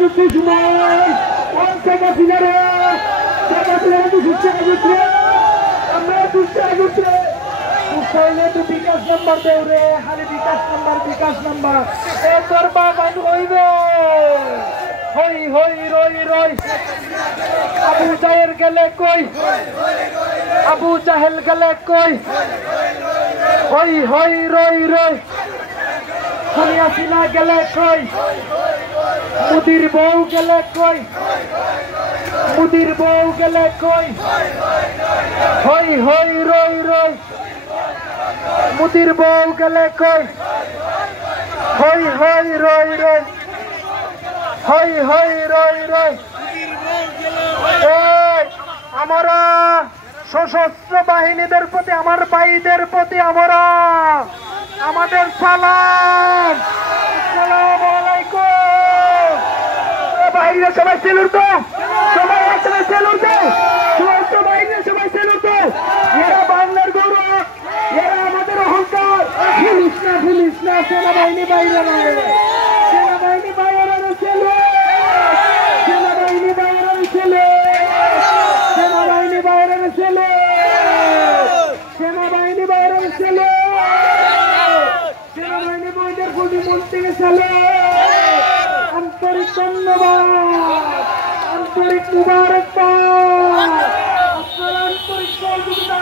যুদ্ধ সময় টাকা ফিনারে আমরা দুষ্টা বিকাশ নাম্বার দেও রে খালি বিকাশ নাম্বার এ তোর বাগান হইবে হই হই রই রই আবু জাহেল গেলে কই আবু জাহেল গেলে কই হই হই রই রই সোনিয়া সিনা গেলে কই মুদির বউ গেলে কই মুদির বউ গেলে কই হই হই রই রই মুদির বউ গেলে কই হই হই রই রই হই হই রই রই আমরা সশস্ত্র বাহিনীদের প্রতি আমার ভাইদের প্রতি আমরা আমাদের সালাম আসসালামু আলাইকুম বাহিনীরা সবাই সেলুট তো সবাই একসাথে সেলুট তো সমস্ত বাহিনীরা সবাই সেলুট তো এরা বাংলার গৌরব এরা আমাদের অহংকার ভুলিস না সেনাবাহিনী বাইরে না সেনাবাহিনী বাইরে সেলুট সেনাবাহিনী বাইরে সেলুট সেনাবাহিনী বাইরে সেলুট সেনাবাহিনী বাইরে সেলুট সেনাবাহিনী বাইরের প্রতিমন্ত্রী থেকে সেলুট আন্তরিক ধন্যবাদ আন্তরিক মুবারকবাদ আপনার আন্তরিক সহযোগিতা